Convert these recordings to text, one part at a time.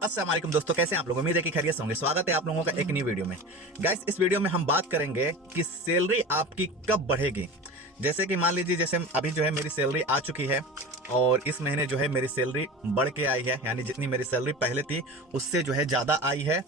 अस्सलाम वालेकुम दोस्तों, कैसे हैं आप लोग। उम्मीद है कि खैरियत से होंगे। स्वागत है आप लोगों का एक नई वीडियो में। गाइस, इस वीडियो में हम बात करेंगे कि सैलरी आपकी कब बढ़ेगी। जैसे कि मान लीजिए, जैसे अभी जो है मेरी सैलरी आ चुकी है और इस महीने जो है मेरी सैलरी बढ़ के आई है, यानी जितनी मेरी सैलरी पहले थी उससे जो है ज़्यादा आई है।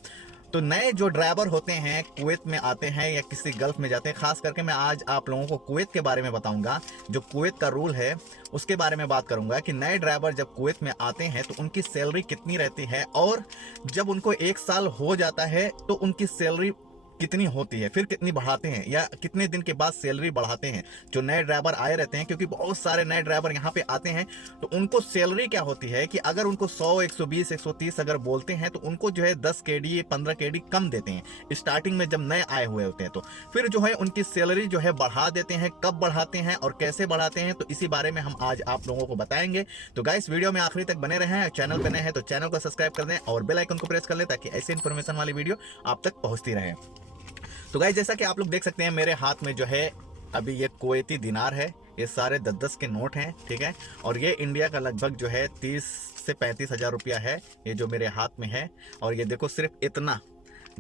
तो नए जो ड्राइवर होते हैं कुवैत में आते हैं या किसी गल्फ में जाते हैं, खास करके मैं आज आप लोगों को कुवैत के बारे में बताऊंगा। जो कुवैत का रूल है उसके बारे में बात करूंगा कि नए ड्राइवर जब कुवैत में आते हैं तो उनकी सैलरी कितनी रहती है, और जब उनको 1 साल हो जाता है तो उनकी सैलरी कितनी होती है, फिर कितनी बढ़ाते हैं या कितने दिन के बाद सैलरी बढ़ाते हैं जो नए ड्राइवर आए रहते हैं। क्योंकि बहुत सारे नए ड्राइवर यहाँ पे आते हैं तो उनको सैलरी क्या होती है कि अगर उनको 100, 120, 130 अगर बोलते हैं तो उनको जो है 10 केडी 15 केडी कम देते हैं स्टार्टिंग में जब नए आए हुए होते हैं। तो फिर जो है उनकी सैलरी जो है बढ़ा देते हैं। कब बढ़ाते हैं और कैसे बढ़ाते हैं तो इसी बारे में हम आज आप लोगों को बताएंगे। तो गाइस, वीडियो में आखिरी तक बने रहें। चैनल पर नए हैं तो चैनल को सब्सक्राइब कर दें और बेल आइकन को प्रेस कर लें ताकि ऐसी इन्फॉर्मेशन वाली वीडियो आप तक पहुंचती रहे। तो गाइस, जैसा कि आप लोग देख सकते हैं मेरे हाथ में जो है अभी ये कुवैती दिनार है। ये सारे 10-10 के नोट हैं, ठीक है। और ये इंडिया का लगभग जो है 30 से 35 हजार रुपया है, ये जो मेरे हाथ में है। और ये देखो, सिर्फ इतना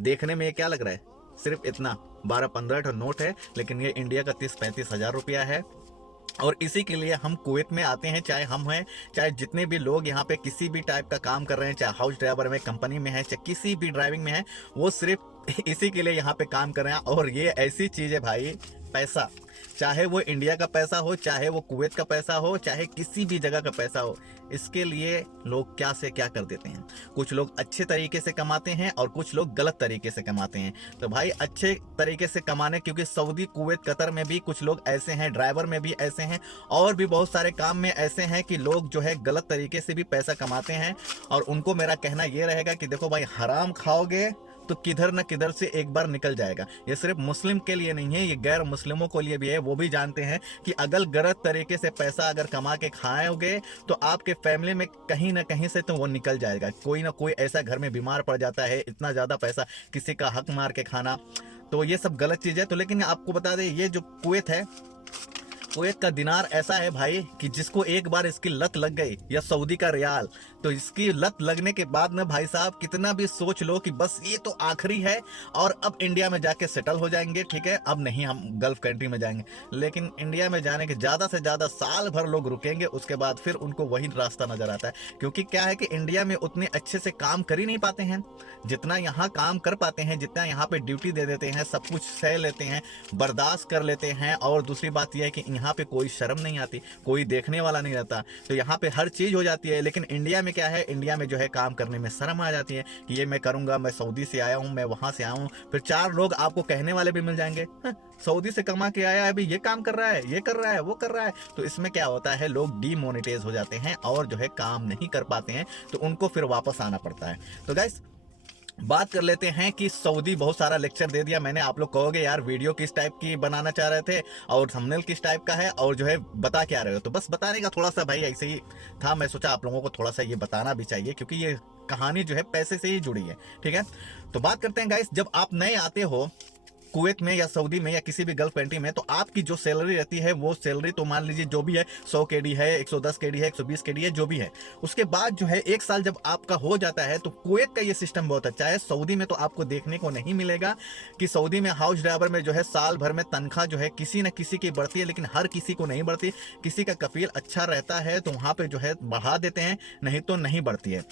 देखने में ये क्या लग रहा है, सिर्फ इतना 12-15 नोट है, लेकिन ये इंडिया का 30-35 हजार रुपया है। और इसी के लिए हम कुवैत में आते हैं, चाहे हम हैं चाहे जितने भी लोग यहाँ पे किसी भी टाइप का काम कर रहे हैं, चाहे हाउस ड्राइवर में, कंपनी में है, चाहे किसी भी ड्राइविंग में है, वो सिर्फ इसी के लिए यहाँ पे काम कर रहे हैं। और ये ऐसी चीज है भाई, पैसा, चाहे वो इंडिया का पैसा हो, चाहे वो कुवैत का पैसा हो, चाहे किसी भी जगह का पैसा हो, इसके लिए लोग क्या से क्या कर देते हैं। कुछ लोग अच्छे तरीके से कमाते हैं और कुछ लोग गलत तरीके से कमाते हैं। तो भाई, अच्छे तरीके से कमाने, क्योंकि सऊदी, कुवैत, कतर में भी कुछ लोग ऐसे हैं, ड्राइवर में भी ऐसे हैं, और भी बहुत सारे काम में ऐसे हैं कि लोग जो है गलत तरीके से भी पैसा कमाते हैं। और उनको मेरा कहना यह रहेगा कि देखो भाई, हराम खाओगे तो किधर न किधर से एक बार निकल जाएगा। ये सिर्फ मुस्लिम के लिए नहीं है, ये गैर मुस्लिमों के लिए भी है। वो भी जानते हैं कि अगर गलत तरीके से पैसा अगर कमा के खाओगे तो आपके फैमिली में कहीं ना कहीं से तो वो निकल जाएगा। कोई ना कोई ऐसा घर में बीमार पड़ जाता है, इतना ज़्यादा पैसा किसी का हक मार के खाना, तो ये सब गलत चीज़ है। तो लेकिन आपको बता दें, ये जो कुवैत है, कुवैत का दिनार ऐसा है भाई कि जिसको एक बार इसकी लत लग गई, या सऊदी का रियाल, तो इसकी लत लगने के बाद में भाई साहब कितना भी सोच लो कि बस ये तो आखिरी है और अब इंडिया में जाके सेटल हो जाएंगे, ठीक है, अब नहीं हम गल्फ कंट्री में जाएंगे। लेकिन इंडिया में जाने के ज़्यादा से ज़्यादा साल भर लोग रुकेंगे, उसके बाद फिर उनको वही रास्ता नजर आता है। क्योंकि क्या है कि इंडिया में उतने अच्छे से काम कर ही नहीं पाते हैं जितना यहाँ काम कर पाते हैं, जितना यहाँ पे ड्यूटी दे देते हैं, सब कुछ सह लेते हैं, बर्दाश्त कर लेते हैं। और दूसरी बात यह है कि यहाँ पे कोई शर्म नहीं आती, कोई देखने वाला नहीं रहता, तो यहाँ पे हर चीज हो जाती है। लेकिन इंडिया में क्या है, इंडिया में जो है काम करने में शर्म आ जाती है कि ये मैं करूंगा, मैं सऊदी से आया हूँ, मैं वहां से आया हूँ। फिर 4 लोग आपको कहने वाले भी मिल जाएंगे, सऊदी से कमा के आया है, अभी ये काम कर रहा है, ये कर रहा है, वो कर रहा है। तो इसमें क्या होता है, लोग डीमोनेटाइज हो जाते हैं और जो है काम नहीं कर पाते हैं, तो उनको फिर वापस आना पड़ता है। तो गाइस, बात कर लेते हैं कि सऊदी, बहुत सारा लेक्चर दे दिया मैंने। आप लोग कहोगे यार वीडियो किस टाइप की बनाना चाह रहे थे और थंबनेल किस टाइप का है और जो है बता क्या रहे हो। तो बस बताने का थोड़ा सा भाई ऐसे ही था, मैं सोचा आप लोगों को थोड़ा सा ये बताना भी चाहिए, क्योंकि ये कहानी जो है पैसे से ही जुड़ी है, ठीक है। तो बात करते हैं गाइस, जब आप नए आते हो कुवैत में या सऊदी में या किसी भी गल्फ कंट्री में, तो आपकी जो सैलरी रहती है, वो सैलरी तो मान लीजिए जो भी है, 100 केडी है, 110 केडी है, 120 केडी है, जो भी है। उसके बाद जो है 1 साल जब आपका हो जाता है, तो कुवैत का ये सिस्टम बहुत अच्छा है। सऊदी में तो आपको देखने को नहीं मिलेगा कि सऊदी में हाउस ड्राइवर में जो है साल भर में तनख्वाह जो है किसी न किसी की बढ़ती है, लेकिन हर किसी को नहीं बढ़ती। किसी का कफील अच्छा रहता है तो वहां पे जो है बढ़ा देते हैं, नहीं तो नहीं बढ़ती है।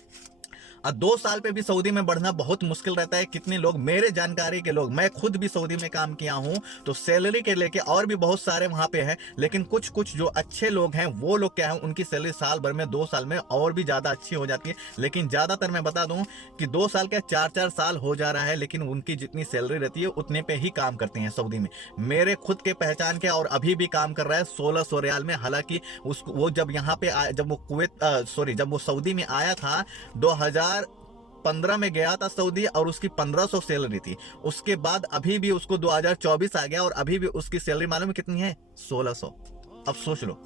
और 2 साल पे भी सऊदी में बढ़ना बहुत मुश्किल रहता है। कितने लोग, मेरे जानकारी के लोग, मैं खुद भी सऊदी में काम किया हूं, तो सैलरी के लेके और भी बहुत सारे वहां पे हैं, लेकिन कुछ कुछ जो अच्छे लोग हैं, वो लोग क्या है, उनकी सैलरी साल भर में, 2 साल में और भी ज्यादा अच्छी हो जाती है। लेकिन ज्यादातर मैं बता दूं कि 2 साल के 4-4 साल हो जा रहा है, लेकिन उनकी जितनी सैलरी रहती है उतने पे ही काम करते हैं सऊदी में। मेरे खुद के पहचान के और अभी भी काम कर रहा है 1600 रियाल में। हालांकि उसको, वो जब यहाँ पे जब वो कुवैत जब वो सऊदी में आया था 2015 में गया था सऊदी, और उसकी 1500 सैलरी थी। उसके बाद अभी भी उसको 2024 आ गया और अभी भी उसकी सैलरी मालूम है कितनी है, 1600। अब सोच लो,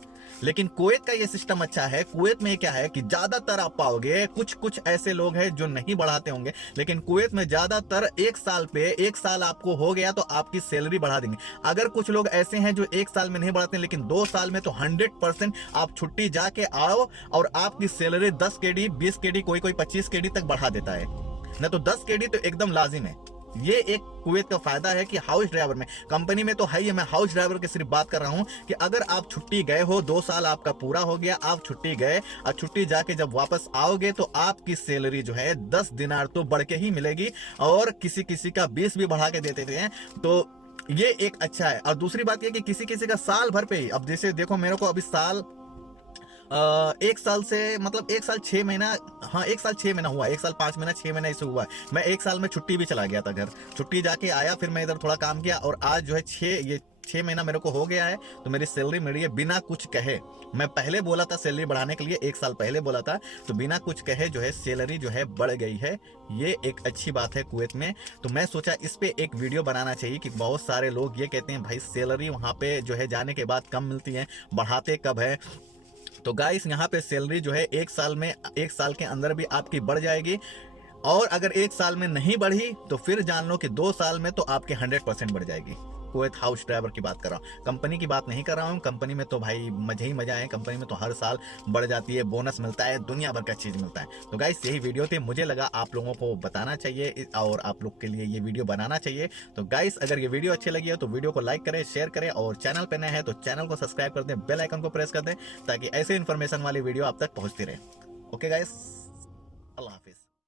लेकिन कुवैत का ये सिस्टम अच्छा है। कुवैत में क्या है कि ज्यादातर आप पाओगे, कुछ कुछ ऐसे लोग हैं जो नहीं बढ़ाते होंगे, लेकिन कुवैत में ज्यादातर एक साल आपको हो गया तो आपकी सैलरी बढ़ा देंगे। अगर कुछ लोग ऐसे हैं जो एक साल में नहीं बढ़ाते, लेकिन 2 साल में तो 100% आप छुट्टी जाके आओ और आपकी सैलरी 10 केडी 20 केडी कोई 25 केडी तक बढ़ा देता है, ना तो 10 केडी तो एकदम लाजिम है। ये एक कुवैत का फायदा है कि हाउस ड्राइवर में, कंपनी में तो है ही, मैं हाउस ड्राइवर की सिर्फ बात कर रहा हूं कि अगर आप छुट्टी गए हो, 2 साल आपका पूरा हो गया, आप छुट्टी गए और छुट्टी जाके जब वापस आओगे तो आपकी सैलरी जो है 10 दिनार तो बढ़ के ही मिलेगी, और किसी किसी का 20 भी बढ़ा के देते थे। तो ये एक अच्छा है। और दूसरी बात ये कि किसी किसी का साल भर पे ही, अब जैसे देखो मेरे को अभी साल एक साल से, मतलब 1 साल 6 महीना, हाँ 1 साल 6 महीना हुआ, 1 साल 5 महीना 6 महीना ऐसे हुआ। मैं 1 साल में छुट्टी भी चला गया था घर, छुट्टी जाके आया, फिर मैं इधर थोड़ा काम किया, और आज जो है 6 महीना मेरे को हो गया है, तो मेरी सैलरी मिली है बिना कुछ कहे। मैं पहले बोला था सैलरी बढ़ाने के लिए, 1 साल पहले बोला था, तो बिना कुछ कहे जो है सैलरी जो है बढ़ गई है। ये एक अच्छी बात है कुवैत में। तो मैं सोचा इस पे एक वीडियो बनाना चाहिए कि बहुत सारे लोग ये कहते हैं भाई सैलरी वहाँ पे जो है जाने के बाद कम मिलती है, बढ़ाते कब है। तो गाइस यहाँ पे सैलरी जो है 1 साल के अंदर भी आपकी बढ़ जाएगी, और अगर 1 साल में नहीं बढ़ी तो फिर जान लो कि 2 साल में तो आपके 100% बढ़ जाएगी। कुवैत हाउस ड्राइवर की बात कर रहा हूँ, कंपनी की बात नहीं कर रहा हूँ। कंपनी में तो भाई मजे ही मजा है, कंपनी में तो हर साल बढ़ जाती है, बोनस मिलता है, दुनिया भर का चीज मिलता है। तो गाइस यही वीडियो थी, मुझे लगा आप लोगों को बताना चाहिए और आप लोग के लिए ये वीडियो बनाना चाहिए। तो गाइस अगर ये वीडियो अच्छी लगी है तो वीडियो को लाइक करें, शेयर करें, और चैनल पे नए हैं तो चैनल को सब्सक्राइब कर दें, बेल आइकन को प्रेस कर दें, ताकि ऐसे इन्फॉर्मेशन वाली वीडियो आप तक पहुंचती रहे। Okay guys.